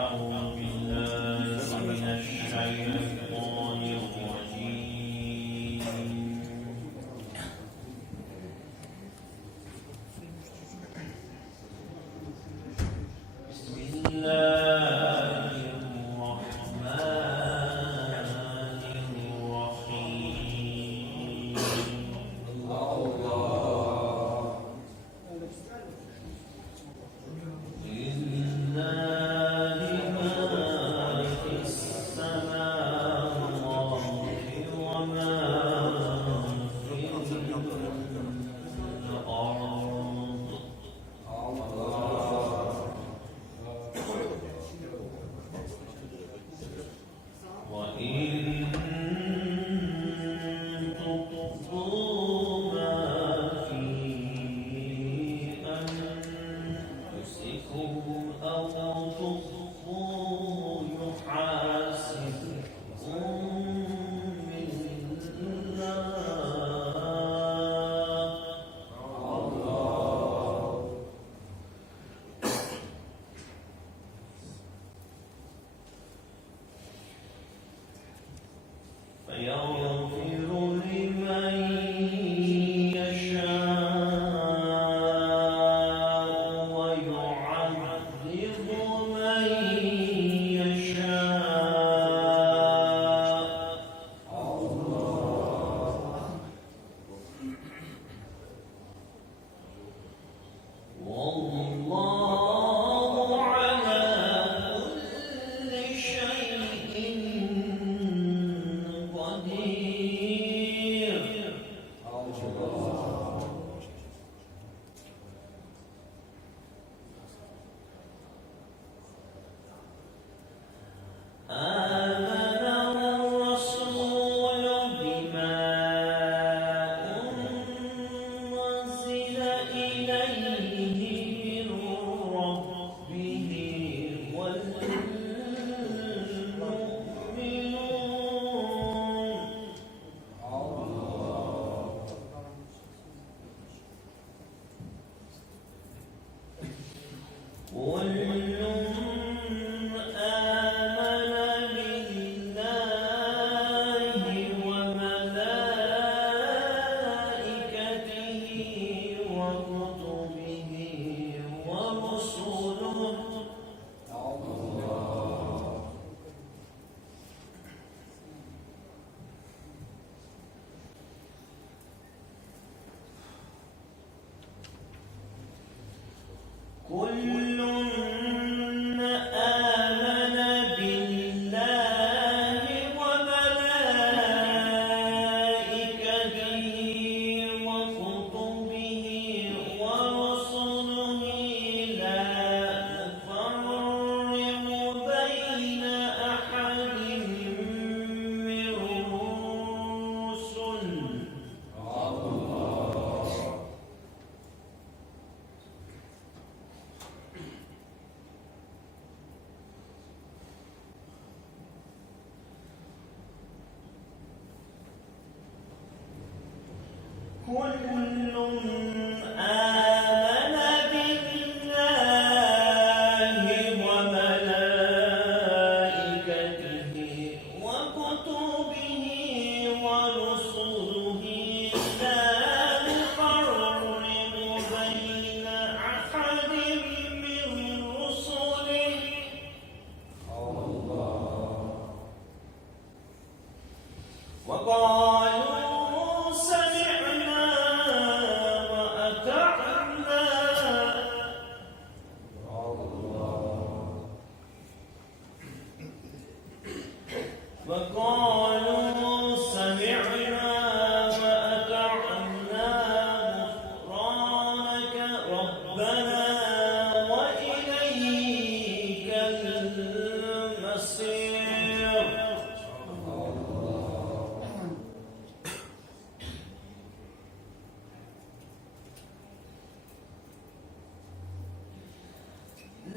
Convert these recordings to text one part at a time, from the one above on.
أعوذ بالله من الشيطان الرجيم بسم الله الرحمن الرحيم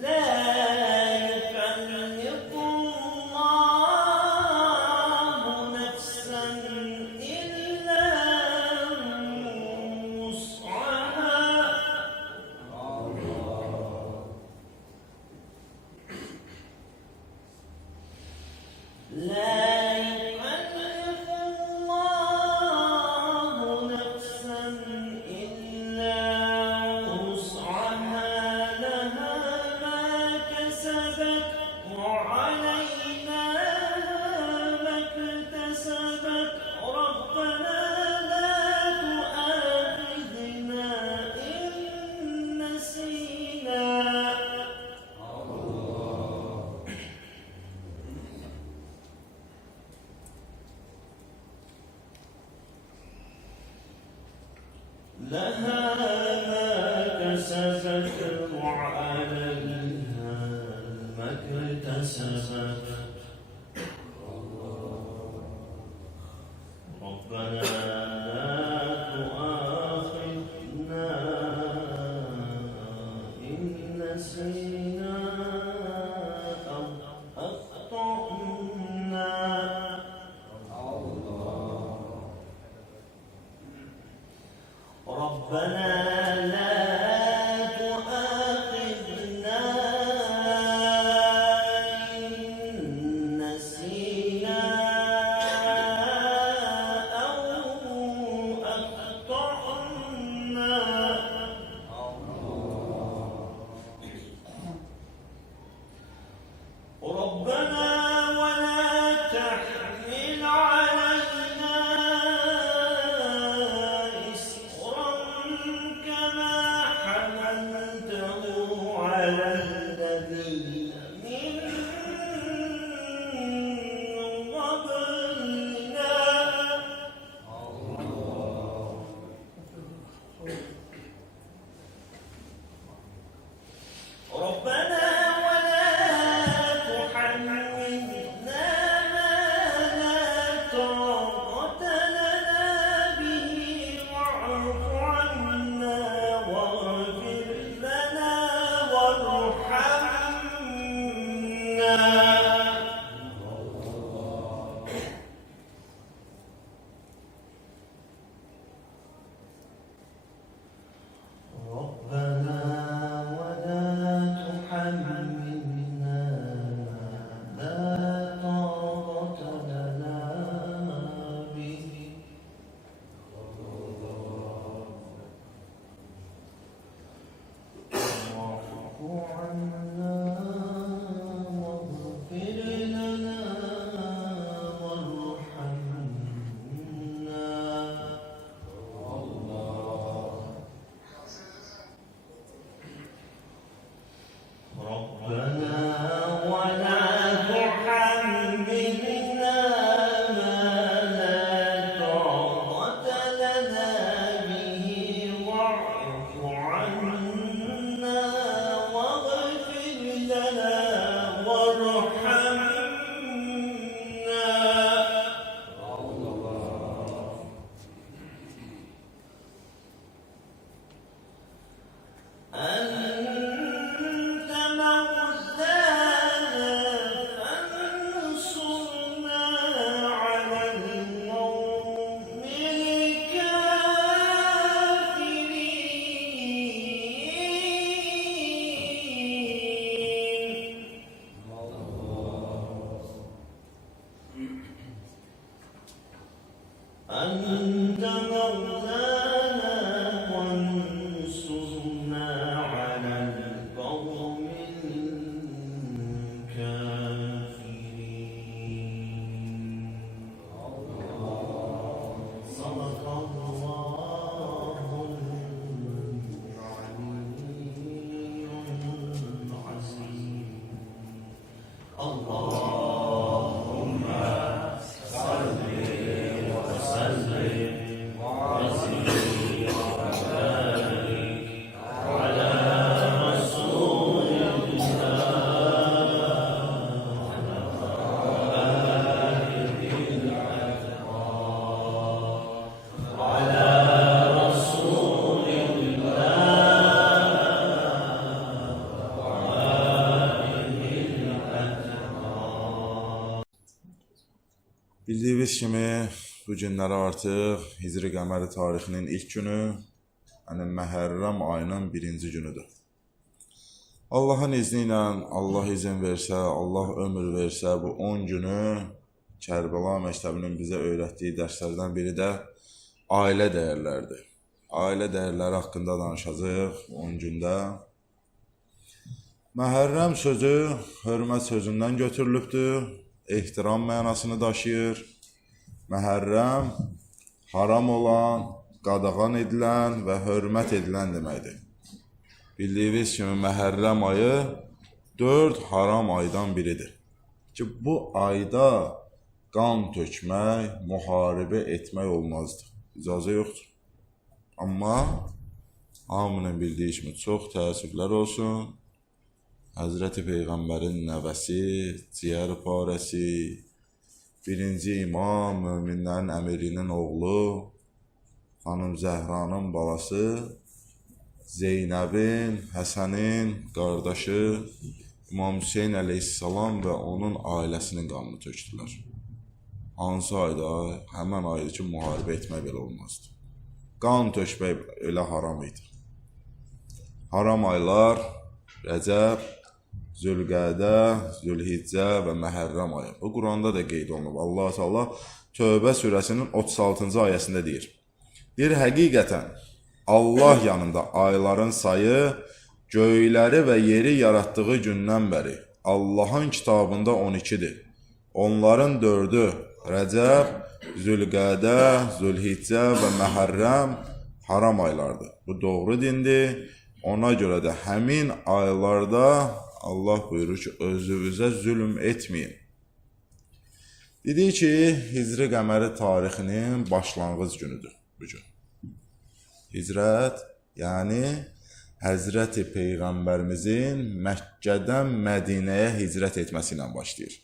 لا يكلف الله لا يكلف الله نفسا إلا وسعها لها ما كسبت وعلينا ما اكتسبت ربنا لا تؤاخذنا إن نسينا لها ما كسبت وعليها ما اكتسبت ربنا لا تؤاخذنا إن نسينا أو أخطأنا ربنا لا تؤاخذنا إن نسينا أو أخطأنا ربنا ولا تحمل علينا إصرا كما حملته على الذين من قبلنا ربنا ولا تحملنا ما لا طاقة لنا به واعف عنا واغفر لنا وارحمنا ربنا ولا تحملنا ما لا طاقة لنا به واعف عنا واغفر لنا وارحمنا ربنا ولا تحملنا ما لا طاقة لنا به واعف عنا واغفر لنا وارحمنا أنت مولانا فانصرنا على القوم الكافرين أنت مولانا وانصرنا على القوم الكافرين صدق الله العلي العظيم اللهم صل وسلم وزد وبارك على رسول Bildiyiniz kimi bu günləri artıq Hicri qəməri tarixinin ilk günü, yəni Məhərrəm ayının 1-ci günüdür. Allahın izni ilə Allah izin versə, Allah ömür versə bu 10 günü Kərbəla məktəbinin bizə öyrətdiyi dərslərdən biri də ailə dəyərləridir. Ailə dəyərləri haqqında danışacağıq 10 gündə. Məhərrəm sözü hörmət sözündən götürülübdür, ehtiram mənasını daşıyır. Məhərrəm haram olan, qadağan edilən və hörmət edilən deməkdir. Bildiyiniz kimi Məhərrəm ayı 4 haram aydan biridir. Ki bu ayda qan tökmək, müharibə etmək olmazdır. İcazə yoxdur. Amma hamının bildiyi kimi çox təəssüflər olsun. Həzrəti Peyğəmbərin nəvəsi, ciyər parəsi, birinci imam, möminlərin əmirinin oğlu, xanım Zəhranın balası, Zeynəbin, Həsənin qardaşı, İmam Hüseyin əleyhissalam və onun ailəsinin qanını tökdülər. Hansı ayda? Həmən ayda ki, müharibə etmək belə olmazdı. Qan tökmək elə haram idi. Haram aylar Rəcəb, Zülqədə, Zülhiccə və Məhərrəm ayı. Bu Quranda da qeyd olunub. Allah Teala Tövbə surəsinin 36-cı ayəsində deyir. Deyir, həqiqətən Allah yanında ayların sayı göyləri və yeri yaratdığı gündən bəri Allahın kitabında 12-dir. Onların 4-ü Rəcəb, Zülqədə, Zülhiccə və Məhərrəm haram aylardır. Bu doğru dindir. Ona görə də həmin aylarda Allah buyurur ki, özünüzə zülm etməyin. Dedik ki, Hicri qəməri tarixinin başlanğıc günüdür bu gün. Hicrət, yəni Həzrəti Peyğəmbərimizin Məkkədən Mədinəyə hicrət etməsi ilə başlayır.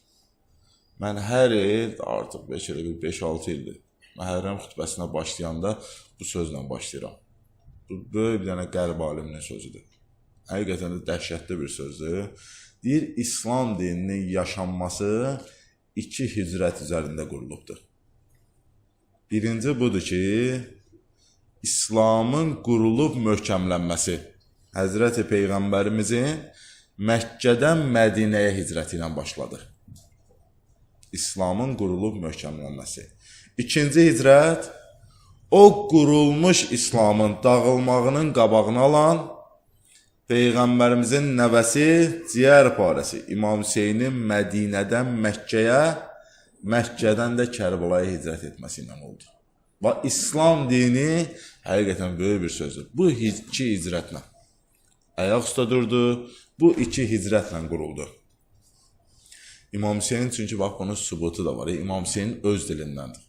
Mən hər il, artıq 5-6 ildir, Məhərrəm xütbəsinə başlayanda bu sözlə başlayıram. Bu, böyük bir dənə qərb aliminin sözüdür. Həqiqətən də dəhşətli bir sözdür. Deyir, İslam dininin yaşanması 2 hicrət üzərində qurulubdur. Birinci budur ki, İslamın qurulub möhkəmlənməsi. Həzrəti Peyğəmbərimizin Məkkədən Mədinəyə hicrəti ilə başladı. İslamın qurulub möhkəmlənməsi. İkinci hicrət, o qurulmuş İslamın dağılmağının qabağını alan Peyğəmbərimizin nəvəsi, ciyər parəsi İmam Hüseynin Mədinədən Məkkəyə, Məkkədən də Kərbəlaya hicrət etməsi ilə oldu. Və İslam dini həqiqətən böyük bir sözdür. Bu 2 hicrətlə ayaq üstə durdu, bu 2 hicrətlə quruldu. İmam Hüseyin çünki bax bunun sübutu da var. İmam Hüseyin öz dilindəndir.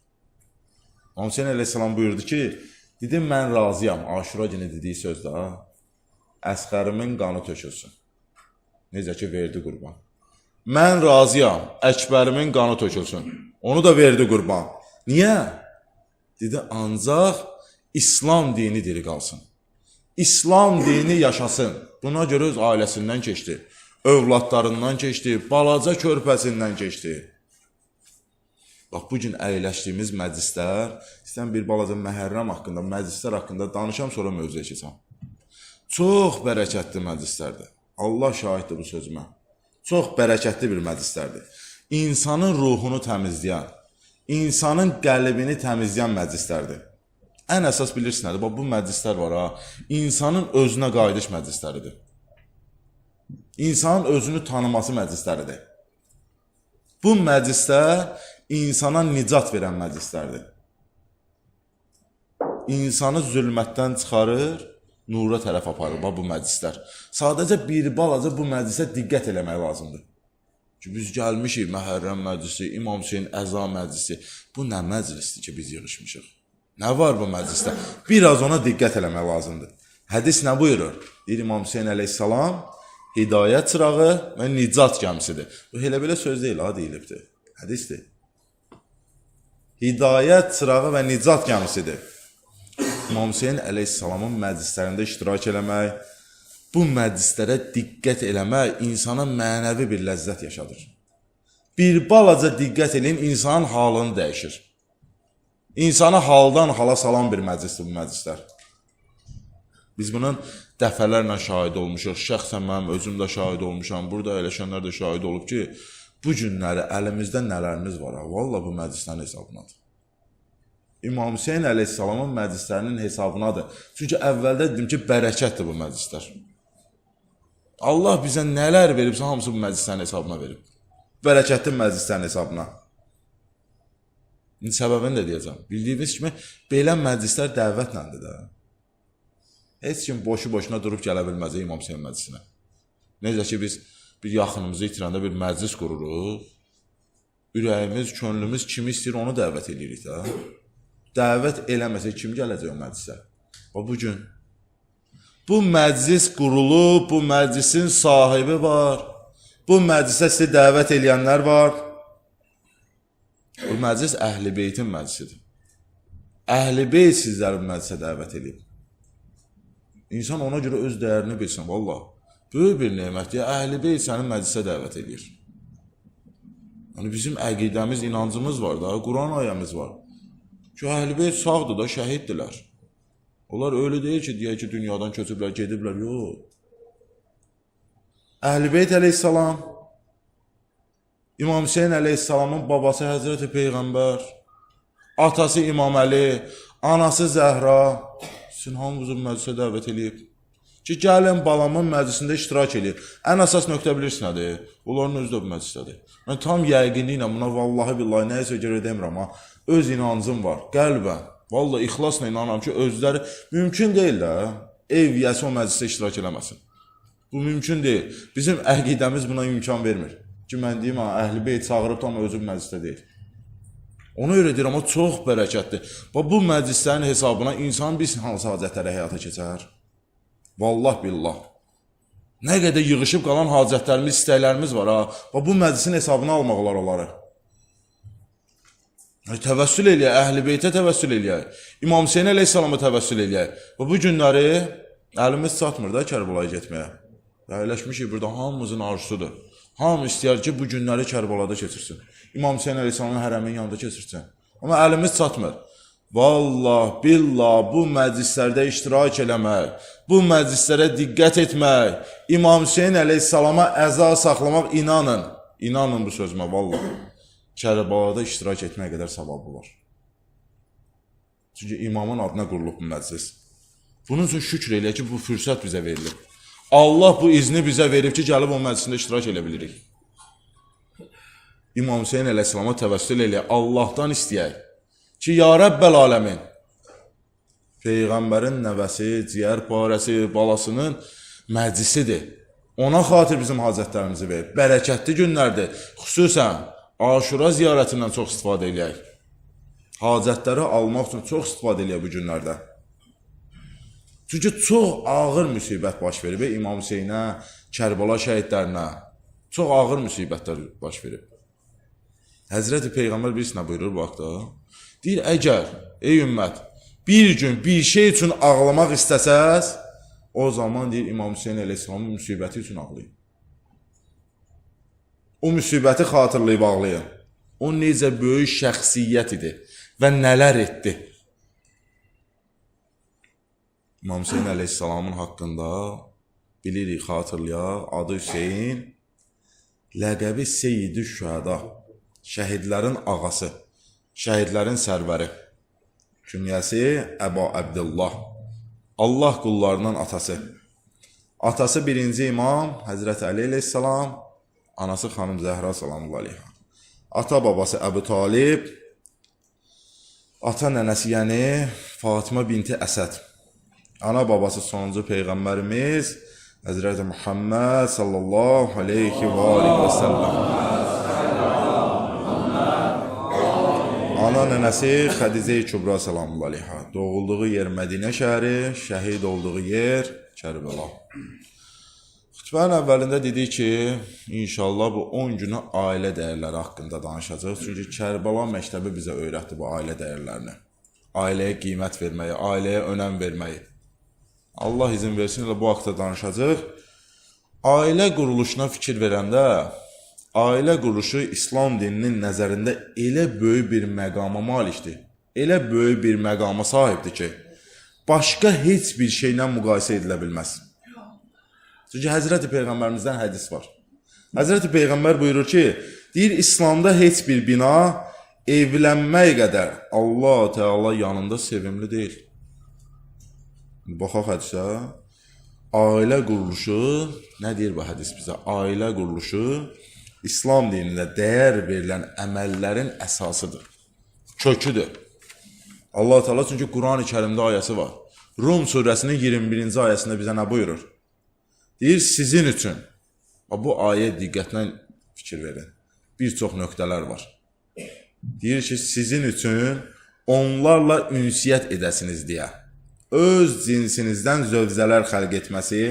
İmam Hüseyin əleyhissalam buyurdu ki, dedim mən razıyam, Aşura günü dediyi sözdə, Əsqərimin qanı tökülsün. Necə ki, verdi qurban. Mən razıyam, Əkbərimin qanı tökülsün. Onu da verdi qurban. Niyə? Dedi, ancaq İslam dini diri qalsın. İslam dini yaşasın. Buna görə öz ailəsindən keçdi. Övladlarından keçdi, balaca körpəsindən keçdi. Bax, bugün əyləşdiyimiz məclislər, istəyən bir balaca Məhərrəm haqqında, məclislər haqqında danışam, sonra mövzuya keçəm. Çox bərəkətli məclislərdir. Allah şahiddir bu sözümə. Çox bərəkətli bir məclislərdir. İnsanın ruhunu təmizləyən, insanın qəlbini təmizləyən məclislərdir. Ən əsas bilirsiniz nədir? Bax, bu məclislər var ha, insanın özünə qayıdış məclisləridir. İnsanın özünü tanıması məclisləridir. Bu məclislər insana nicat verən məclislərdir. İnsanı zülmətdən çıxarır, nura tərəf aparır bu məclislər. Sadəcə bir balaca bu məclisə diqqət eləmək lazımdır. Ki, biz gəlmişik Məhərrəm məclisi, İmam Hüseyin əza məclisi. Bu nə məclisdir ki, biz yığışmışıq? Nə var bu məclisdə? Biraz ona diqqət eləmək lazımdır. Hədis nə buyurur? Deyir, İmam Hüseyin əleyhissalam hidayət çırağı və nicat gəmisidir. Bu elə belə söz deyil, ha, deyilibdir. Hədisdir. Hidayət çırağı və nicat gəmisidir. İmam Hüseyin əleyhissalamın məclislərində iştirak eləmək, bu məclislərə diqqət eləmək insana mənəvi bir ləzzət yaşadır. Bir balaca diqqət eləyin, insanın halını dəyişir. İnsanı haldan hala salan bir məclisdir bu məclislər. Biz bunun dəfələrlə şahid olmuşuq. Şəxsən mənim özüm də şahid olmuşam. Burada eləşənlər də şahid olub ki, Bu günləri əlimizdə nələrimiz var ha? Vallahi bu məclislərin hesabınadır. İmam Hüseyn əleyhissalamın məclislərinin hesabınadır. Çünki əvvəldə dedim ki, bərəkətdir bu məclislər. Allah bizə nələr veribsə, hamısı bu məclislərin hesabına verib. Bərəkətli məclislərin hesabına. Səbəbini də deyəcəm. Bildiyiniz kimi, belə məclislər dəvətləndir də. Heç kim boşu-boşuna durub gələ bilməz İmam Hüseyn məclisinə. Necə ki, biz bir yaxınımızı itirəndə bir məclis qururuq, ürəyimiz, könlümüz kimi istəyir, onu dəvət edirik də. Dəvət eləməsə kim gələcək o məclisə? O bugün. Bu məclis qurulub, bu məclisin sahibi var. Bu məclisə sizi dəvət eləyənlər var. Bu məclis Əhl-i Beytin məclisidir. Əhl-i Beyt sizləri bu məclisə dəvət edib. İnsan ona görə öz dəyərini bilsin, vallahi. Böyük bir nemətdir. Əhl-i Beyt səni məclisə dəvət edir. Yəni bizim əqidəmiz, inancımız var da, Quran ayəmiz var. Ki, Əhl-i Beyt sağdır da, şəhiddirlər. Onlar öyle deyil ki, deyək ki, dünyadan köçüblər, gediblər, yox. Əhl-i Beyt əleyhissalam, İmam Hüseyn əleyhissalamın babası Həzrəti Peyğəmbər, atası İmam Əli, anası Zəhra, sizin hamımızı məclisə dəvət edib. Ki, gəlin balamın məclisində iştirak edir. Ən əsas nöqtə bilirsin nədir? Onların özü də bu məclisdədir. Mən tam yəqinliklə buna vallahi billahi nəyəsə görə demirəm, amma öz inancım var, qəlbən. Vallahi ixlasla inanıram ki, özləri mümkün deyil də, ev yəsi o məclisdə iştirak eləməsin. Bu mümkün deyil. Bizim əqidəmiz buna imkan vermir. Ki, mən deyim, Əhl-i Beyt çağırıb tam özü məclisdə deyil. Onu öyle deyir, amma çox bərəkətdir. Bu məclislərin hesabına insan bilsin hansı hacətləri həyata keçər. Vallah billah. Nə qədər yığışıb qalan hacətlərimiz, istəklərimiz var ha. Bu məclisin hesabına almaq olar onları. Təvəssül eləyək, Əhl-i Beytə təvəssül eləyək. İmam Hüseyn əleyhissalama təvəssül eləyək. Bu günləri əlimiz çatmır da Kərbəlaya getməyə. Əyləşmişik burada, hamımızın arzusudur. Hamı istəyər ki, bu günləri Kərbalada keçirsin. İmam Hüseyn əleyhissalamın hərəmin yanında keçirsin. Amma əlimiz çatmır. Vallah, billah, bu məclislərdə iştirak eləmək, bu məclislərə diqqət etmək, İmam Hüseyn əleyhissalama əza saxlamaq, inanın bu sözümə, vallah. Kərbalada iştirak etməyə qədər savabı var. Çünki imamın adına qurulub bu məclis. Bunun üçün şükür eləyək ki, bu fürsət bizə verilib. Allah bu izni bizə verib ki, gəlib o məclisində iştirak elə bilirik. İmam Hüseyn əleyhissalama təvəssül eləyək, Allahdan istəyək. Ki, ya Rəbbəl aləmin, Peyğəmbərin nəvəsi, ciyər parəsi, balasının məclisidir. Ona xatir bizim hacətlərimizi verib. Bərəkətli günlərdir. Xüsusən Aşura ziyarətindən çox istifadə eləyək. Hacətləri almaq üçün çox istifadə eləyək bu günlərdə. Çünki çox ağır müsibət baş verib İmam Hüseynə, Kərbəla şəhidlərinə. Çox ağır müsibətlər baş verib. Həzrəti Peyğəmbər bilirsiniz nə buyurur bu haqda? Deyir, əgər, ey ümmət, bir gün bir şey üçün ağlamaq istəsəz, o zaman deyir İmam Hüseyn əleyhissalamın müsibəti üçün ağlayın. O müsibəti xatırlayıb ağlayın. O necə böyük şəxsiyyət idi və nələr etdi. İmam Hüseyn əleyhissalamın haqqında bilirik, xatırlayaq, adı Hüseyn, ləqəbi Seyyid-i Şühəda, şəhidlərin ağası, şəhidlərin sərvəri, künyəsi Əba Əbdillah, Allah qullarının atası. Atası birinci imam Həzrəti Əli əleyhissalam, anası xanım Zəhra salamullah aleyha. Ata babası Əbu Talib, ata nənəsi yəni Fatıma binti Əsəd. Ana babası sonuncu Peyğəmbərimiz Həzrəti Muhammed sallallahu aleyhi və səlləm. Ana nənəsi Xədicə-i Kübra salamullah aleyha. Doğulduğu yer Mədinə şəhəri, şəhid olduğu yer Kərbəla. Xütbənin əvvəlində dedik ki, inşallah bu 10 günü ailə dəyərləri haqqında danışacaq. Çünki Kərbəla məktəbi bizə öyrətdi bu ailə dəyərlərini. Ailəyə qiymət verməyi, ailəyə önəm verməyi. Allah izin versin ilə bu haqda danışacaq. Ailə quruluşuna fikir verəndə, ailə quruluşu İslam dininin nəzərində elə böyük bir məqama malikdir. Elə böyük bir məqama sahibdir ki, başqa heç bir şeylə müqayisə edilə bilməz. Çünki Həzrəti Peyğəmbərimizdən hədis var. Həzrəti Peyğəmbər buyurur ki, Deyir, İslamda heç bir bina evlənmək qədər Allah Teala yanında sevimli deyil. Baxaq hədisə. Ailə quruluşu, nə deyir bu hədis bizə? Ailə quruluşu İslam dinində dəyər verilən əməllərin əsasıdır, köküdür. Allah Teala çünki Quran-ı Kərimdə ayəsi var. Rum surəsinin 21-ci ayəsində bizə nə buyurur? Deyir, sizin üçün, bu ayə diqqətlə fikir verin, bir çox nöqtələr var. Deyir ki, sizin üçün onlarla ünsiyyət edəsiniz deyə, öz cinsinizdən zövcələr xəlq etməsi,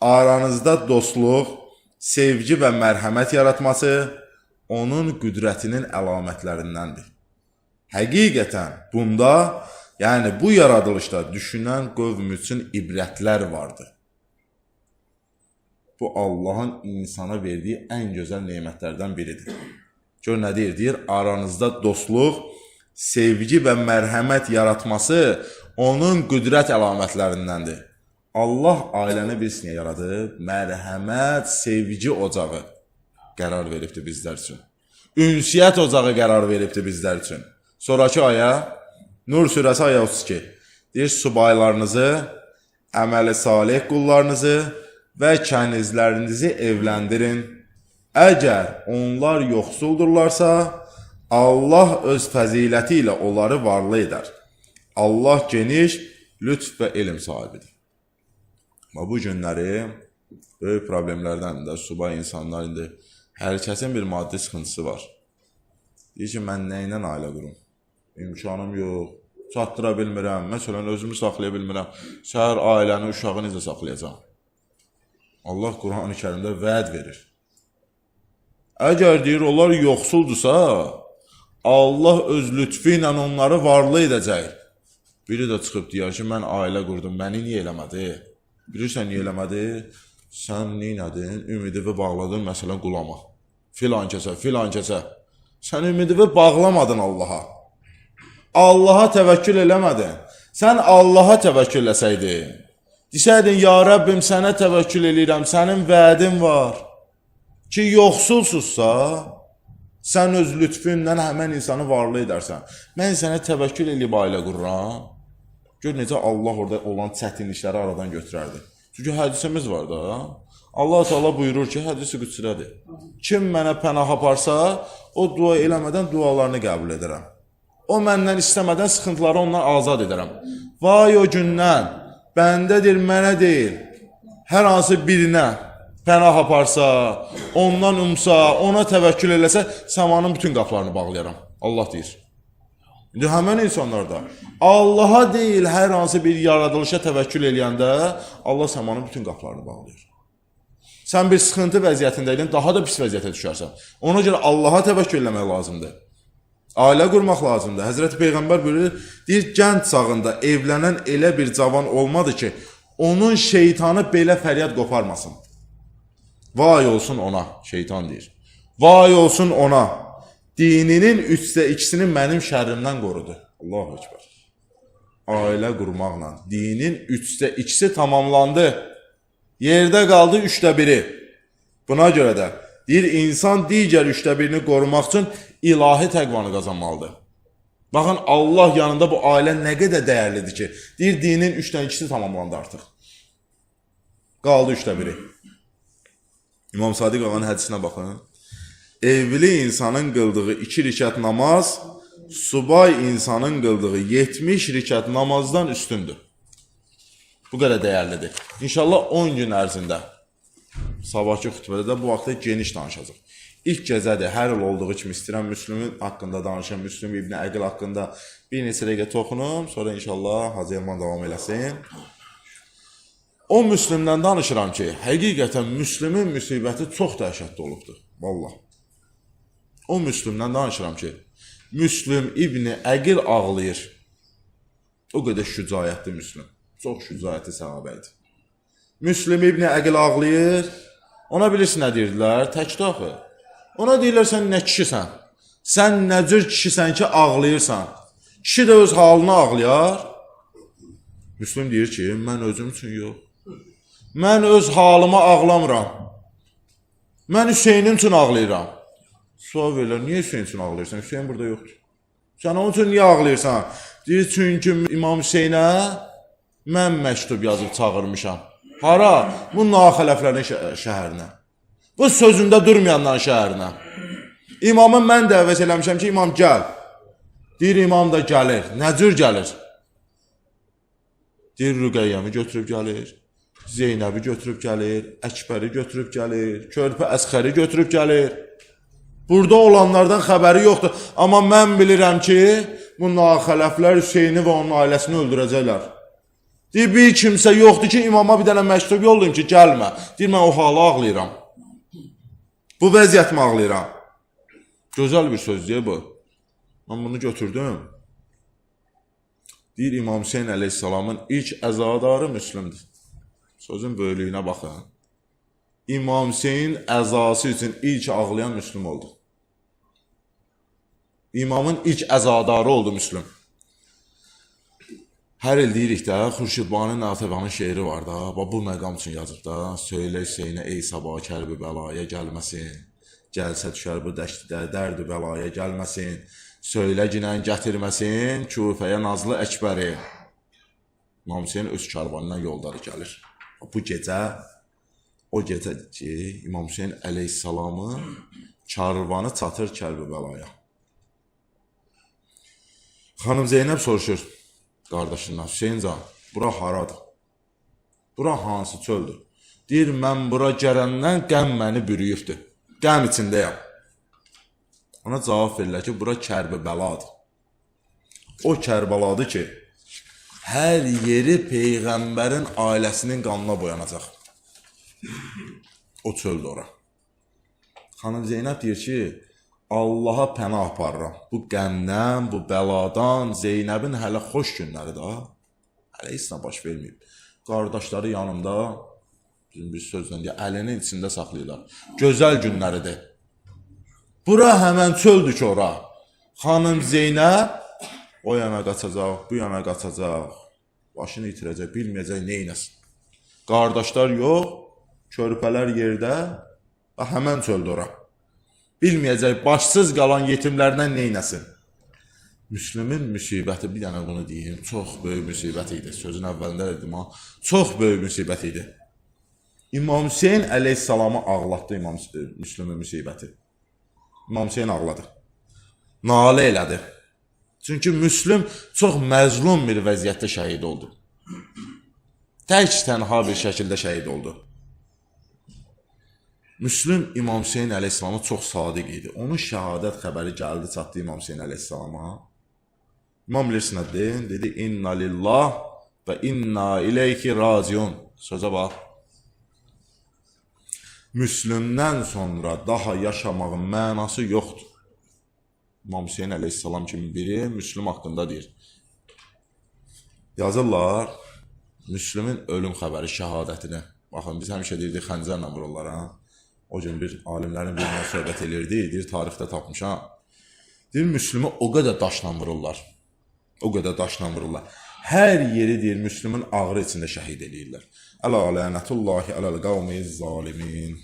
aranızda dostluq, sevgi və mərhəmət yaratması onun qüdrətinin əlamətlərindəndir. Həqiqətən bunda, yəni bu yaradılışda düşünən qövm üçün ibrətlər vardır. Bu Allahın insana verdiyi ən gözəl nemətlərdən biridir. Gör nə deyir? Deyir, aranızda dostluq, sevgi və mərhəmət yaratması onun qüdrət əlamətlərindəndir. Allah ailəni birisini yaradıb, mərhəmət, sevgi ocağı qərar veribdir bizlər üçün. Ünsiyyət ocağı qərar veribdir bizlər üçün. Sonraki ayə, Nur surəsi ayə 32. Deyir, subaylarınızı, əməli salih qullarınızı və kənizlərinizi evləndirin. Əgər onlar yoxsuldurlarsa, Allah öz fəziləti ilə onları varlı edər. Allah geniş, lütf və elm sahibidir. Bu günləri böyük problemlərdən də subay insanlar indi hər kəsin bir maddi sıxıntısı var. Deyir ki, mən nə ilə ailə qurum? İmkanım yox, çatdıra bilmirəm, məsələn, özümü saxlaya bilmirəm. Səhər ailəni, uşağı necə saxlayacam? Allah Quran-ı Kərimdə vəd verir. Əgər deyir, onlar yoxsuldursa, Allah öz lütfü ilə onları varlı edəcək. Biri də çıxıb deyər ki, mən ailə qurdum, məni niyə eləmədi? Bilirsən niyə eləmədi? Sən neynədin? Ümidivi bağladın, məsələn, qulama. Filan kəsə. Sən ümidivi bağlamadın Allaha. Allaha təvəkkül eləmədin. Sən Allaha təvəkkül eləsəydin. Desəydin, ya Rəbbim, sənə təvəkkül eləyirəm, sənin vədin var. Ki, yoxsulsuzsa, sən öz lütfündən həmən insanı varlı edərsən. Mən sənə təvəkkül eləyib ailə qururam. Gör necə Allah orada olan çətinlikləri aradan götürərdi. Çünki hədisimiz var da. Allah Teala buyurur ki, hədisi qüdsüdədir. Kim mənə pənah aparsa, o dua eləmədən dualarını qəbul edərəm. O məndən istəmədən sıxıntıları ondan azad edərəm. Vay o gündən, bəndədir, mənə deyil. Hər hansı birinə pənah aparsa, ondan umsa, ona təvəkkül eləsə, səmanın bütün qapılarını bağlayaram. Allah deyir. İndi həmən insanlarda Allaha deyil, hər hansı bir yaradılışa təvəkkül eləyəndə Allah səmanın bütün qapılarını bağlayır. Sən bir sıxıntı vəziyyətindəydin, daha da pis vəziyyətə düşərsən. Ona görə Allaha təvəkkül eləmək lazımdır. Ailə qurmaq lazımdır. Həzrəti Peyğəmbər buyurur, deyir, gənc çağında evlənən elə bir cavan olmadı ki, onun şeytanı belə fəryad qoparmasın. Vay olsun ona, şeytan deyir. Vay olsun ona, dininin 2/3-ni mənim şərrimdən qorudu. Allahu Ekber. Ailə qurmaqla dinin 2/3 tamamlandı. Yerdə qaldı 1/3. Buna görə də deyir, insan digər 1/3-ni qorumaq üçün ilahi təqvanı qazanmalıdır. Baxın, Allah yanında bu ailə nə qədər dəyərlidir ki, deyir, dinin 3/2 tamamlandı artıq. Qaldı 1/3. İmam Sadiq ağanın hədisinə baxın. Evli insanın qıldığı 2 rükət namaz, subay insanın qıldığı 70 rükət namazdan üstündür. Bu qədər dəyərlidir. İnşallah 10 gün ərzində, sabahki xütbədə də bu vaxtda geniş danışacaq. İlk gecədir, hər il olduğu kimi istəyirəm Müslümün haqqında danışım, Müslüm İbn Əqil haqqında bir neçə dəqiqə toxunum, sonra inşallah Hacı Elman davam eləsin. O Müslümdən danışıram ki, həqiqətən Müslümün müsibəti çox dəhşətli olubdur. Vallahi. O Müslümdən danışıram ki, Müslüm İbn Əqil ağlayır. O qədər şücaətli Müslüm. Çox şücaətli səhabə idi. Müslüm İbn Əqil ağlayır. Ona bilirsin nə deyirdilər? Təkdə axı. Ona deyirlər, sən nə kişisən? Sən nə cür kişisən ki, ağlayırsan? Kişi də öz halına ağlayar. Müslüm deyir ki, mən özüm üçün yox. Mən öz halıma ağlamıram. Mən Hüseynin üçün ağlayıram. Sual verirlər, niyə Hüseyn üçün ağlayırsan? Hüseyn burada yoxdur. Sən onun üçün niyə ağlayırsan? Deyir, çünki İmam Hüseynə mən məktub yazıb çağırmışam. Hara? Bu naxələflərin şəhərinə. Bu sözündə durmayanların şəhərinə. İmamı mən dəvət eləmişəm ki, imam gəl. Deyir, imam da gəlir. Nə cür gəlir? Deyir, Rüqəyyəmi götürüb gəlir. Zeynəbi götürüb gəlir. Əkbəri götürüb gəlir. Körpə Əsxəri götürüb gəlir. Burada olanlardan xəbəri yoxdur. Amma mən bilirəm ki, bu naxələflər Hüseyni və onun ailəsini öldürəcəklər. Deyir, bir kimsə yoxdur ki, imama bir dənə məktub yollayım ki, gəlmə. Deyir, mən o hala ağlayıram. Bu vəziyyətimi ağlayıram. Gözəl bir söz deyir bu. Mən bunu götürdüm. Deyir, İmam Hüseyn əleyhissalamın ilk əzadarı Müslümdür. Sözün böyülüyünə baxın. İmam Hüseyn əzası üçün ilk ağlayan Müslüm oldu. İmamın ilk əzadarı oldu Müslüm. Hər il deyirik də, Xurşidbani Natəvanın şeiri var da, bu məqam üçün yazıb da, söylə Hüseynə ey sabah kərbi bəlaya gəlməsin, gəlsə düşər bu dəştidə dərdi bəlaya gəlməsin, söylə ginən gətirməsin, Küfəyə nazlı Əkbəri. İmam Hüseyn öz karvanından yolları gəlir. Bu gecə, o gecə ki, İmam Hüseyn əleyhissalamın karvanı çatır kərbi bəlaya. Xanım Zeynəb soruşur qardaşından, Hüseyncan, bura haradır? Bura hansı çöldür? Deyir, mən bura gələndən qəm məni bürüyübdür. Qəm içindəyəm. Ona cavab verirlər ki, bura Kərbəladır. O Kərbaladır ki, hər yeri Peyğəmbərin ailəsinin qanına boyanacaq. O çöldür ora. Xanım Zeynəb deyir ki, Allaha pənah aparıram. Bu qəmdən, bu bəladan, Zeynəbin hələ xoş günləri də, hələ heç nə baş verməyib. Qardaşları yanında, bir sözlə deyə, əlinin içində saxlayırlar. Gözəl günləridir. Bura həmən çöldür ki, ora. Xanım Zeynəb o yana qaçacaq, bu yana qaçacaq. Başını itirəcək, bilməyəcək, neynəsin. Qardaşlar yox, körpələr yerdə və həmən çöldür ora. Bilməyəcək, başsız qalan yetimlərlə neynəsin. Müslümin müsibəti, bir dənə bunu deyim, çox böyük müsibət idi. Sözün əvvəlində dedim, çox böyük müsibət idi. İmam Hüseyn əleyhissalamı ağlatdı Müslümin müsibəti. İmam Hüseyn ağladı. Nalə elədi. Çünki Müslüm çox məzlum bir vəziyyətdə şəhid oldu. Tək tənha bir şəkildə şəhid oldu. Müslüm İmam Hüseyn əleyhissalama çox sadiq idi. Onun şəhadət xəbəri gəldi, çatdı İmam Hüseyn əleyhissalama. İmam bilirsin nə dedi? Dedi, inna lillah və inna ileyki raciun. Sözə bax. Müslümdən sonra daha yaşamağın mənası yoxdur. İmam Hüseyn əleyhissalam kimi biri Müslüm haqqında deyir. Yazırlar, Müslümin ölüm xəbəri, şəhadətini. Baxın, biz həmişə deyirdik, xəncərlə vururlar, ha? O gün bir alimlərin birinə söhbət edirdi, deyir, tarixdə tapmışam. Deyir, Müslümü o qədər daşla vururlar. O qədər daşla vururlar. Hər yeri deyir, Müslümün ağrı içində şəhid edirlər. Ələ lənətullahi aləl qavmi zalimin.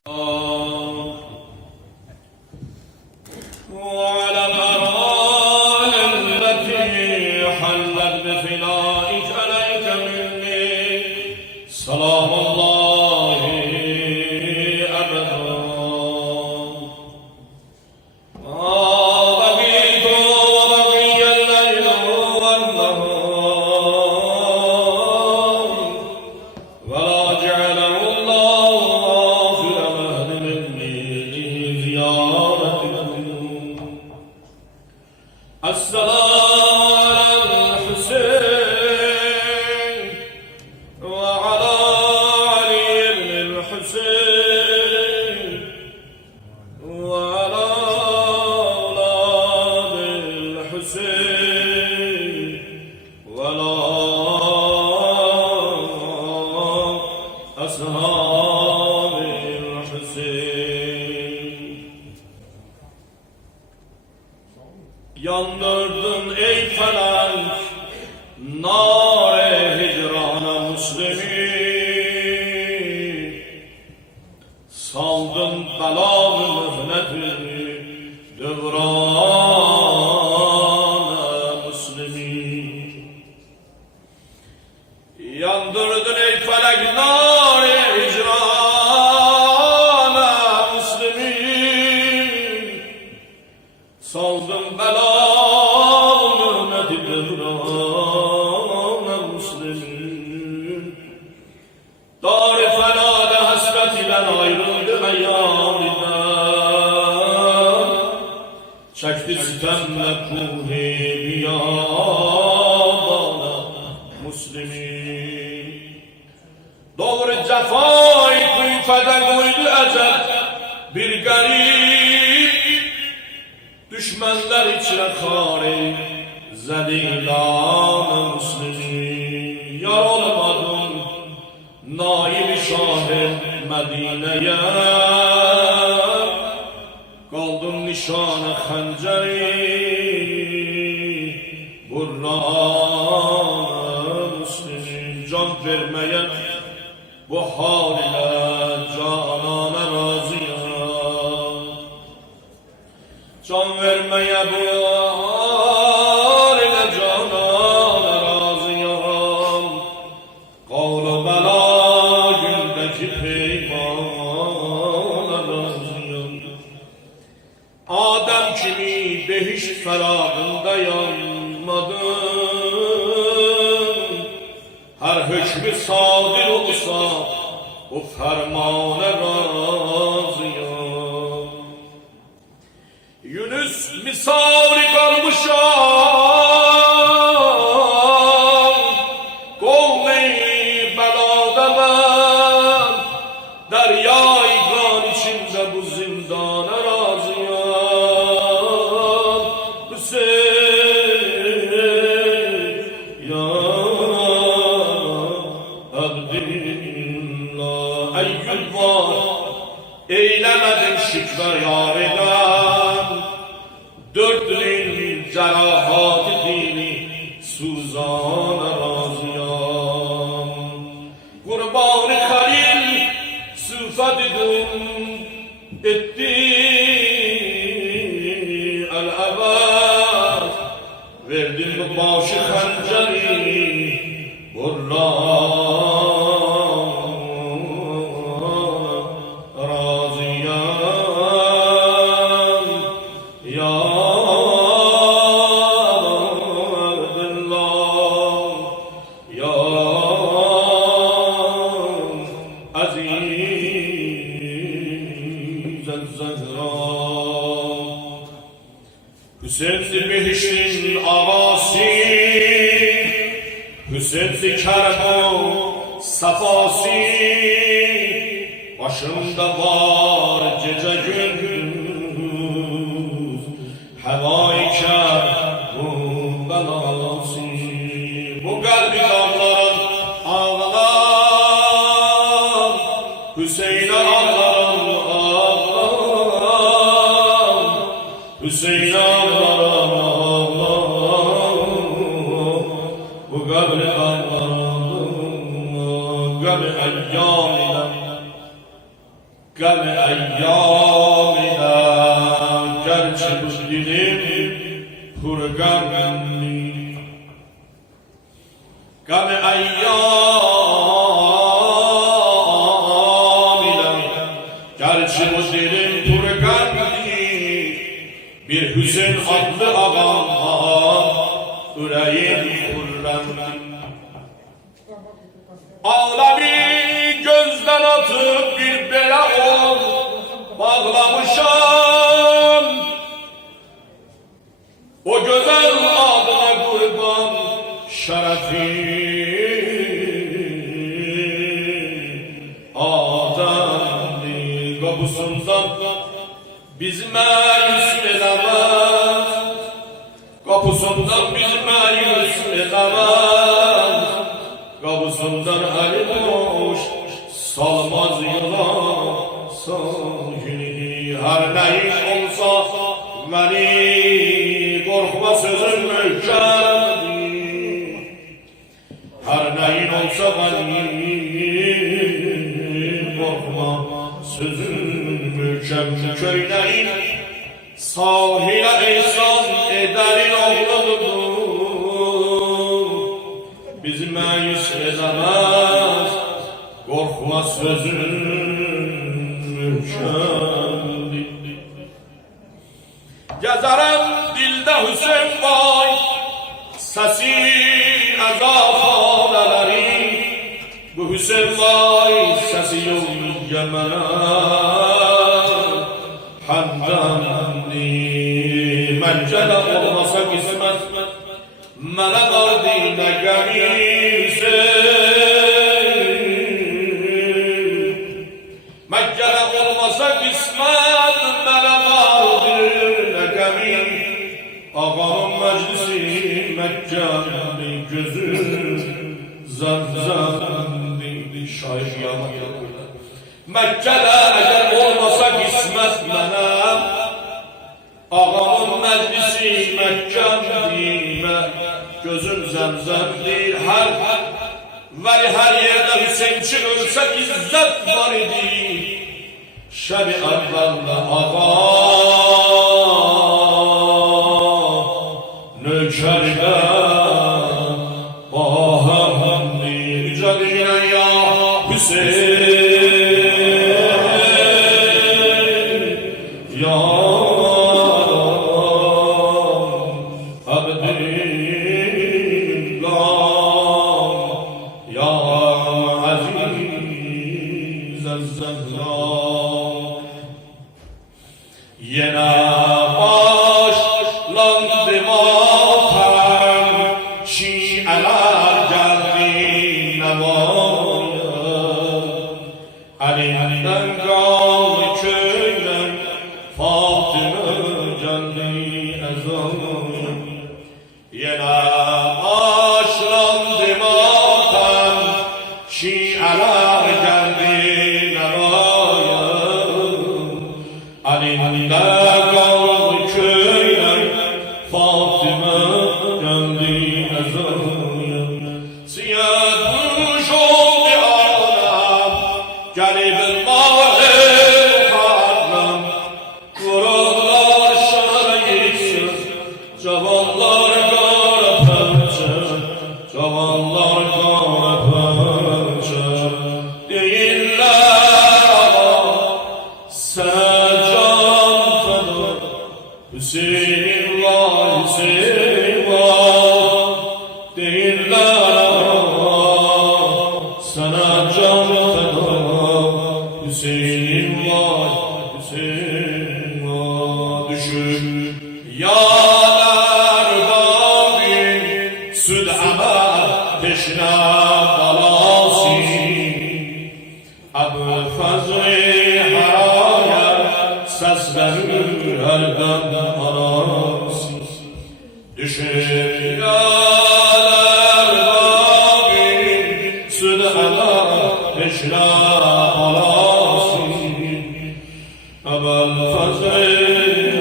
Yandırdın ey felek, nar-ı hicrana Müslümi, saldın bela-ı mühneti, saldım belamı devran Müslümin. Dar-ı fenada hasret ile ayrıldı eyyamiden. Çekti sitemle kuhi biyabana Müslümin. Doğru cefayı kuyfede koydu ecel bir garip. Düşmanlar içine kari zelilan Müslümin. Yar olmadım nail-i şahı Medine'ye. Kaldım nişanı xəncəri Burran Müslümin. Can vermeye bu hal ile canana razıyam. Can vermeye bu hal ile canana razıyam. Kavlu bela gündeki peymana razıyam. Adem kimi behişt feragında yanmadım. Her hükmü sadir olsa o fermana razıyam. Yunus misali kalmışam, kovmeyi belada ben. Deryayı kan içinde bu zindana razıyam. Hüseyin ya Abdillah. Eyyül var eylemedim şükre yar eden. Dörtlün cerahat dini suzana razıyam. Kurban-ı Halil sıfat etti el-ebed. Verdim bu başı xəncəri Burran razıyam. Ya Abdullah, ya Aziz el-Zehra. Hüseyin behiştin ağası, Hüseyin kervan safası. Başımda var gece gündüz hevai kervan belası. Bu kalbi dağların ağlar, Hüseyin'e ağlarım ağlar, Hüseyin'e ağlarım ağlar. Bu kalbi dağların gami eyyamine, gami eyyamine. Gerçi bu dilim hurgamli, gami eyyamine. Gerçi bu dilim hurgamli. Bir Hüseyin adlı ağam yüreğim hurramli. Ağlamı gözden atıp bir bela ol bağlamışam. O güzel adına kurban şerefi Adem'li kapısından bizime yüz edemez. Kapısından bizime yüz edemez. Kapısından eli boş salmaz yılan sahili. Her neyin olsa beni korkma sözüm mühkemdir. Her neyin olsa beni korkma sözüm mühkemdir. Köylerin sahile ihsan ederin oğludur. Bizi meyus edemez, korkma sözün mükemmel. Gəzərəm dildə Hüseyin vay, səsi əzafadələri. Bu Hüseyin vay, səsi yol gəlmənə həmdəmdi. Məkkədə olmasa qismət, mənə qardi nə qəmisi. Məkkədə olmasa qismət, mənə qardi nə qəmi. Ağamın məclisi Məkkədi, gözü zəmzəmdi. Şair yalan. Məkkədə əgər olmasa qismət mənə, ağamın məclisi Məkkəmdir, gözüm zəmzəmdir. Vəli hər yerdə Hüseyin çıxırsa izzət var idi. Şəbi əvvəldə ağa nökərdə bahəmdir. Yücə deyən ya Hüseyin, ya yenə başlandı matəm, şiələr gəldi nəvaya. Əlindən qaldı köydən, Fatımə gəldi əzaya. Yenə başlandı matəm, şiələr gəldi nəvaya. Əlindən qaldı köydən, Fatımə gəldi əzaya. Siyəduş oldu aləm, gəlib mahı xarlam. Qurallar şəriysin, cavanlar qara pənçə, cavanlar qara pənçə. Deyirlər sənə Hüseyin var, Hüseyin var. Deyirlər sənə can fəda. Hüseyin var, Hüseyin var. Düşür yalər babin, süd əməl peşinə balasi. Əbu Fəzl-i Hərayət səslənir hərdən arasız. Düşür yalər babin, süd əməl peşinə balasi. Əbu Fəzl-i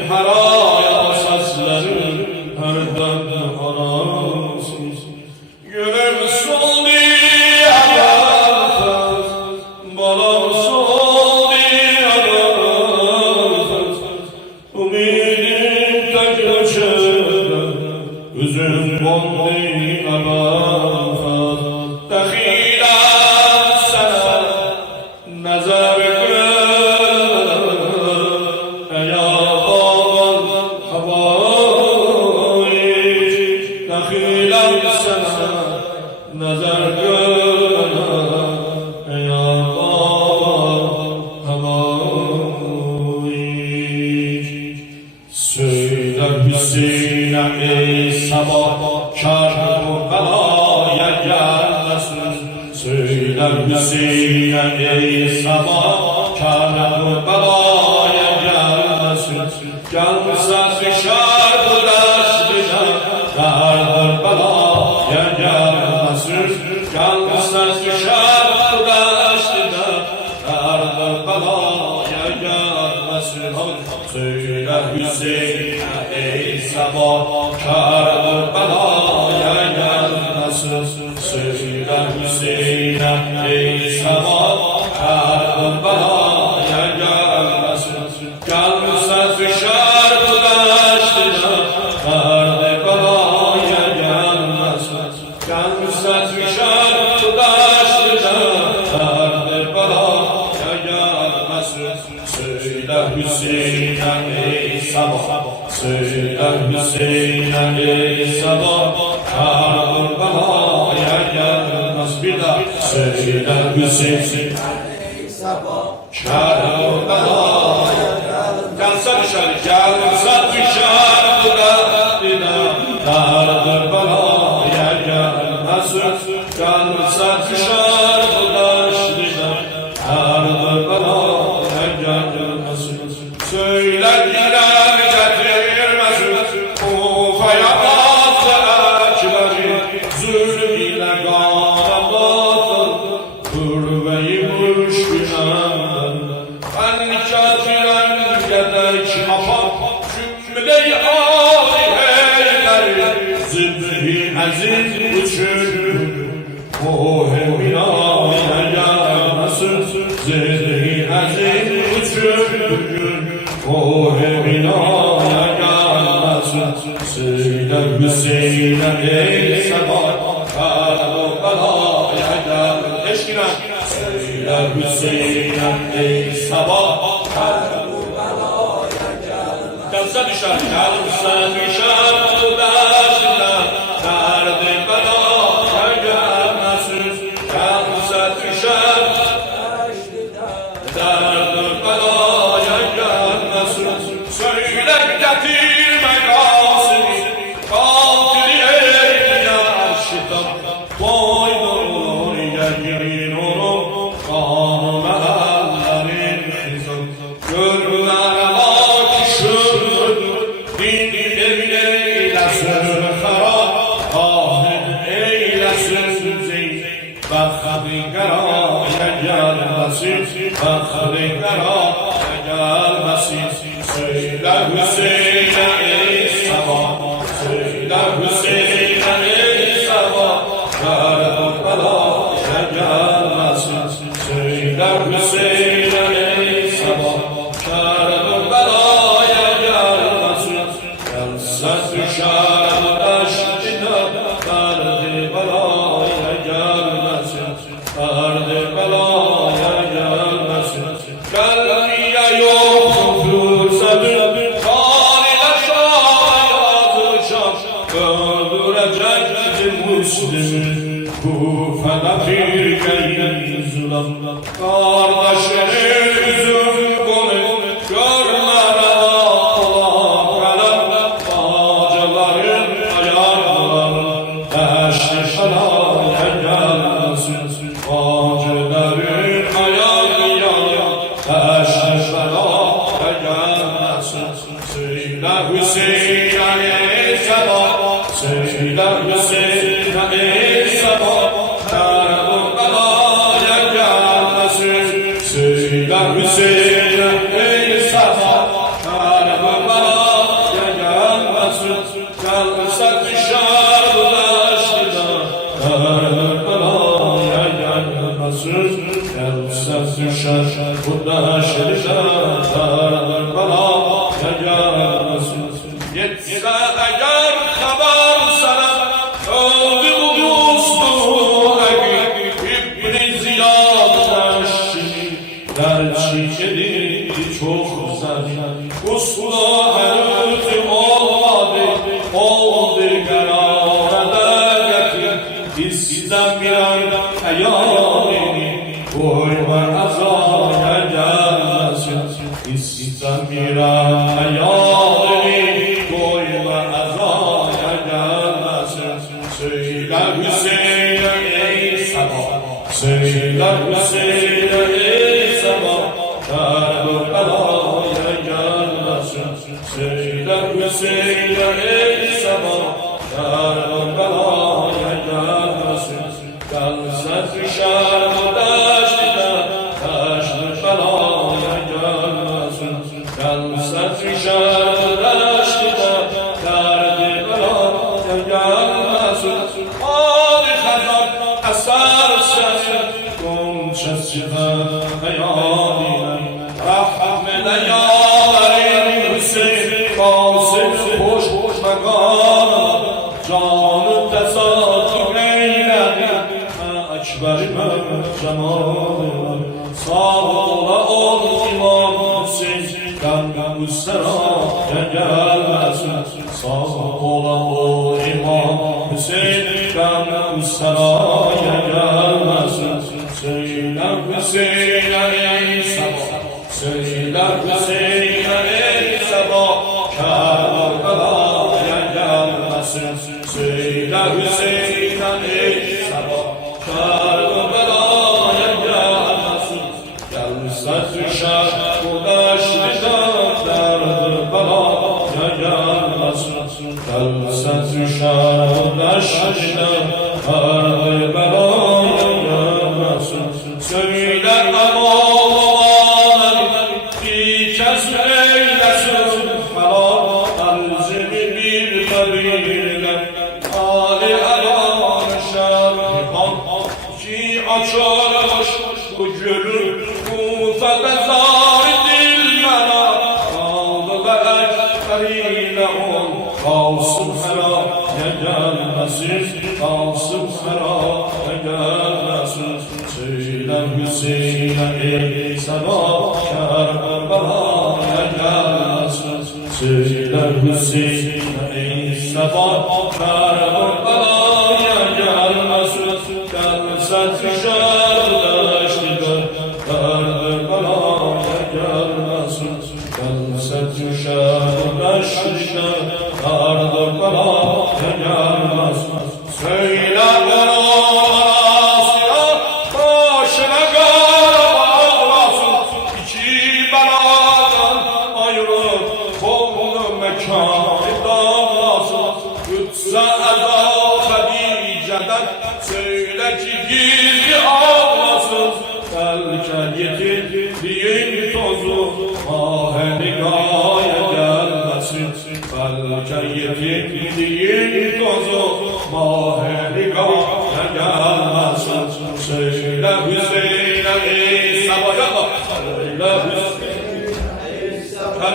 Hərayət səslənir hərdən arasız. Gülüm soldu əvvəl, balam soldu əvvəl. Ümidim tək ölçədə, üzüm qondu əvvəl. Dəxiləm sənə nəzər qıl, əya baban havayc. Dəxiləm sənə nəzər qıl, əya baban havayc. Söylə Hüseynə ey sabah, kar bu qalaya gəlməsin. Söylə Hüseynə ey sabah, kar bu qalaya gəlməsin. Gəlməsə düşər bu dəştdə, dərdir qalaya gəlməsin. Gəlməsə düşər bu dəştdə, dərdir qalaya gəlməsin. Söylə Hüseynə ey sabah, kar bu qalaya gəlməsin. Söylə Hüseynə ey sabah, kar bu qalaya gəlməsin. Gəlməsə düşər bu dəştdə, dərdir qalaya gəlməsin. Gəlməsə düşər bu dəştdə, dərdir qalaya gəlməsin. Söylə Hüseynə ey sabah, سید حسین ای صبا کربلای گرمز بیدار سید حسین ای صبا کربلای گرمز شد کربلای گرمز گرمز شد کربلای گرمز söylediler getirmez Kufa'ya bazı elçileri zulmüyle garabatır Türbeyi müşkülen ben katiren gedek afak cümle-i aliheyleri zibhi aziz uçur Muhemmilâne gelmesin zibhi aziz uçur Muhemmilâne gelmesin Seyyid Hüseyin ey sabah Kerbelâya gel Eşkine Seyyid Hüseyin ey sabah Kerbelâya gel Gelse düşer gelse düşer bu derdiler Derdi belâya gelmesin Gelse düşer derdi belâya söyle getirme kasını katili ey yaşıdan boynun yerin onu kanı ellerin hizan görülen akışın din eylesin harap kahin eylesin zeyn Bakri garaya gelmesin Bakri garaya gelmesin Söyle Hüseyin'e ey sabah Söyle Hüseyin'e ey sabah Kerbelâya gelmesin Söyle Hüseyin'e ey sabah Kerbelâya gelmesin Gelse düşer eşkine Derdi belâya gelmesin Derdi belâya gelmesin Gelmeye yok fırsadı Tarih'e şah yazacak Öldürecekti Müslüm'ü Kufe'de bir gelin zulüm Kardeşinin üzüm konu Görmene Allah kalem Bacıların ayakları Eşli şalaya gelmesin Bacıların ayakları Eşli şalaya gelmesin Söyle Hüseyin'e ey sabah Söyle Hüseyin'e ey sabah Kerbelâya gelmesin Söyle Hüseyin'e ey sabah Kerbelâya gelmesin Gelse düşer bu deştide Kerbelâya gelmesin Gelse düşer bu deştide Kerbelâya gelmesin Yetse eğer haber sana öldü bu dostu İbn-i Ziyad eşi gerçekleri çok güzel Usta henüz olmadı kararada getir İstemiyorum hayalini koyma azaya gelmesin İstemiyorum hayalini koyma azaya gelmesin Söyle Hüseyin'e ey sabah Söyle Hüseyin'e ey sabah Kerbelâya gelmesin Söyle Hüseyin'e ey sabah Kerbelâya gelmesin Gelse düşer bu deştide Deşli belâya gelmesin Gelse düşer bu deştide Derdi belâya gelmesin Ali Hazar eser senin Gonçasıda hayaline Rahmet yaverin Hüseyin Kasım hoş mekanı Canı tesadüf eyledi Ekber cemal gelmesin. Sağ olan o İmam Hüseyin'den bu saraya gelmesin. Söyle Hüseyin'e ey sabah, söyle Hüseyin'e ey sabah, Kerbela'ya gelmesin. Söyle Hüseyin'e ey sabah, Kerbela'ya gelmesin. Gelse düşer bu deştiden derdi belaya gelmesin. Gelse düşer bu deştiden derdi belaya gelmesin. Söyle aman bir kez eylesin helal, erzimi bir kabirle Ali alan şerhan ki açarmış bu gülün bu fedezar dilmena kaldı ve ekberiyle ol kalsın heraya gelmesin, kalsın heraya gelmesin. Söyle Hüseyin'e ey sabah, Kerbela'ya gelmesin. Söyle Hüseyin'e ey sabah, Kerbela'ya gelmesin. Gelse düşer deştiden Kerbela'ya gelmesin. Gelse düşer deştiden Kerbela'ya gelmesin. Söyle Asya başına kara bağlasın. İki beladan ayrılıp kolu mekanı damlasın. Kutsa azab Hadice'den söyle ki gizli ağlasın. Belki yetirdiğin tozu mahenigaya gelmesin. Belki yetirdiğin tozu mahenigaya gelmesin. Söyle Hüseyin'e ey sabaya bak. Söyle Hüseyin'e ey sabaya.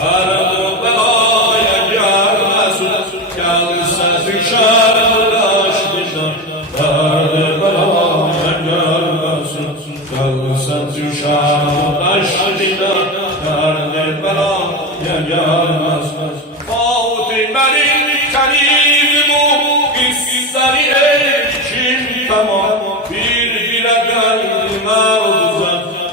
Kerbela'ya gelmesin. Gelse düşer deştiden Kerbela'ya gelmesin. Gelse düşer deştiden Kerbela'ya gelmesin. Fatime'nin kelimu kisseri kim tamam bir bile gelmez.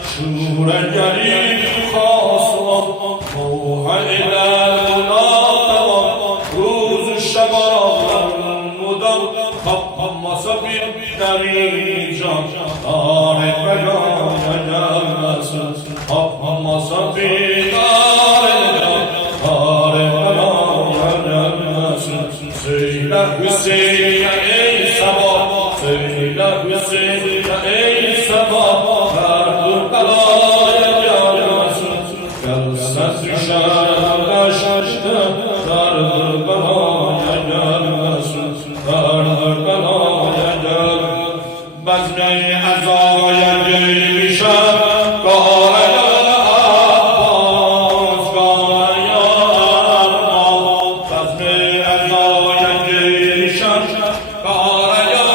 Şure gelip haslan Muha eder buna tamam. Ruzu şebabların mudam kapanmasa bir derin can Daret belaya gelmesin. Kapanmasa bir daret belaya gelmesin. Söyle Hüseyin'e ey sabah, söyle Hüseyin'e ey sabah, Kerbela'ya gelmesin. Gelse düşer deştiden Kerbela'ya gelmesin. Kerbela'ya gelmesin. Bezme-i ezaya gelmişem Gâraya Abbas, Gâraya Abbas. Bezme-i ezaya gelmişem Gâraya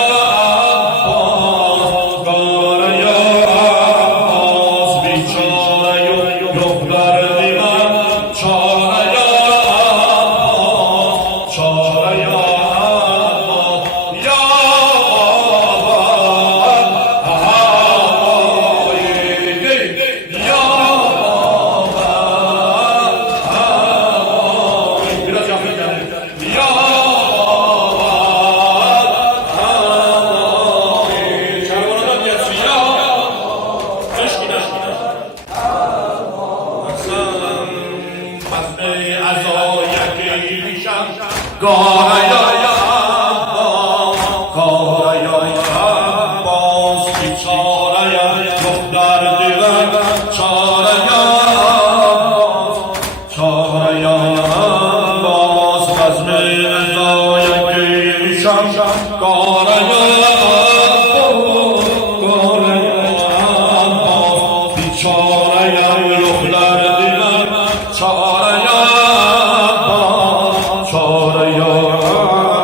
Abbas, Gâraya Abbas. Bir çare yok derdime, çareye Abbas, çareye Abbas. Ya Gâraya Abbas, bir çareye yok derdime, çareye Abbas, çareye Abbas. Bezme-i ezaya gelmişem Gâraya Abbas, Gâraya Abbas. Bir çareye yok derdime, çareye Abbas, çareye Abbas.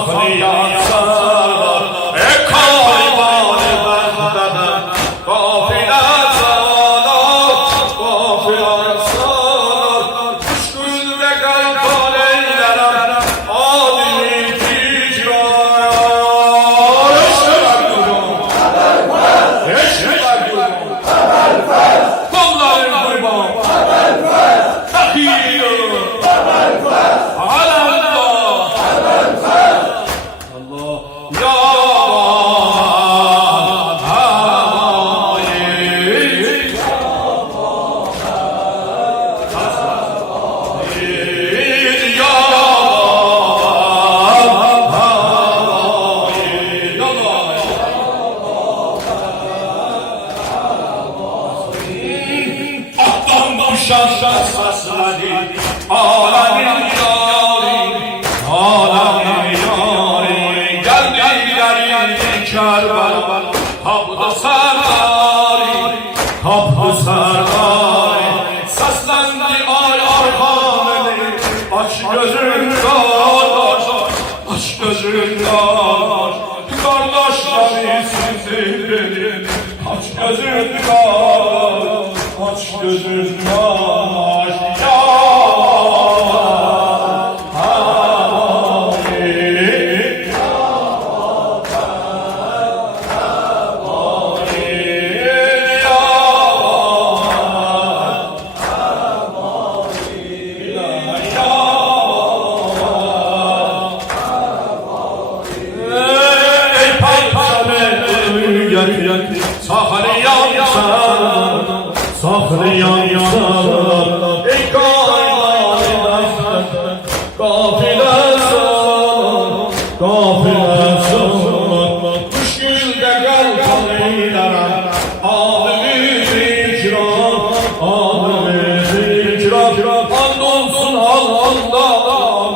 saxlayan sar ey kayvan bəxtədən qafilə salar qafilə salar düşkünlə qəlqan eylərəm adili ticrar eşlər qurban qolların qurban Takiyyo Alallah Allah Ya Şaşa sasladı Alemin yâri Alemin yâri Geldiler Kerbel Kapı serdari Kapı serdari Seslendi ay arkameni Aç gözün kardeş Aç gözün kardeş Kardeşleri sizin benim Aç gözün kardeş Aç gözün kardeş Ya Saxlayan salar ey kayvan qafilə salar qafilə salar düşkünlə qəlqan eylərəm adili ticrar and olsun Allah'dan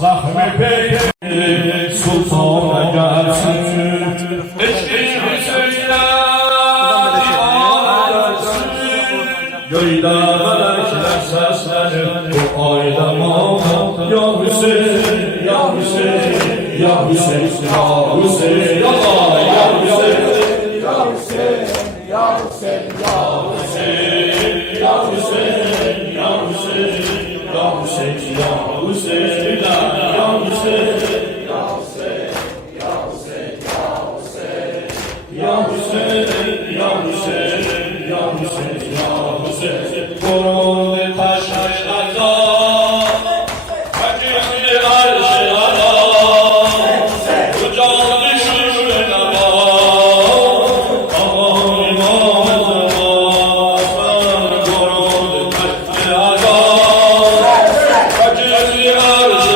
zahmi peygamber sultana gelsin eşki Hüseyin'e Göydə mələklər səslənir bu ayda mağam Ya Hüseyin, Ya Hüseyin, Ya Hüseyin, Ya Hüseyin, Ya Hüseyin, Ya Hüseyin, Ya Hüseyin, Ya Hüseyin, Ya Hüseyin, Ya Hüseyin, Ya Hüseyin, Ya Hüseyin, Ya Hüseyin, Ya Hüseyin, Ya Hüseyin, Ya Hüseyin, Korun taşlarda, Hacimli arşlara, Ucan düşür nama, Aman imam Korun taşlarda, Hacimli arşlara,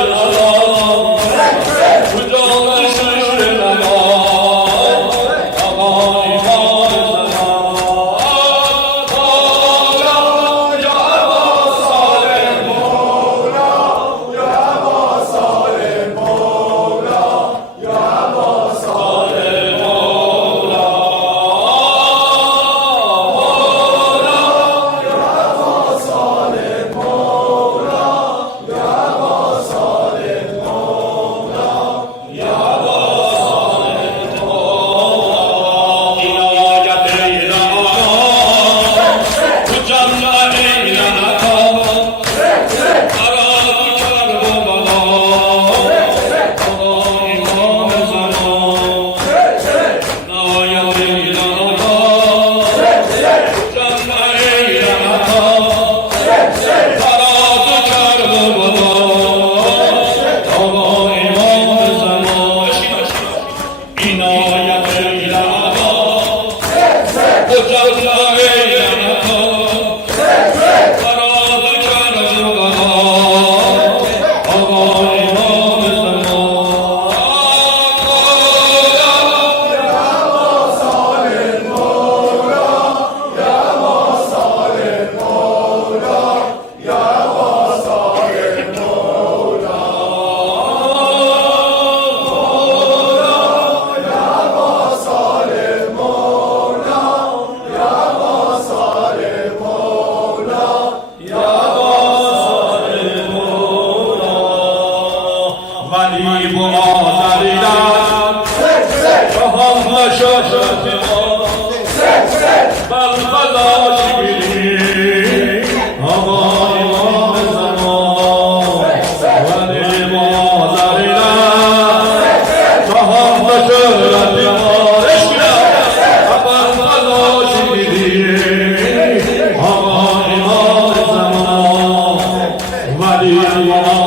Vali Allah,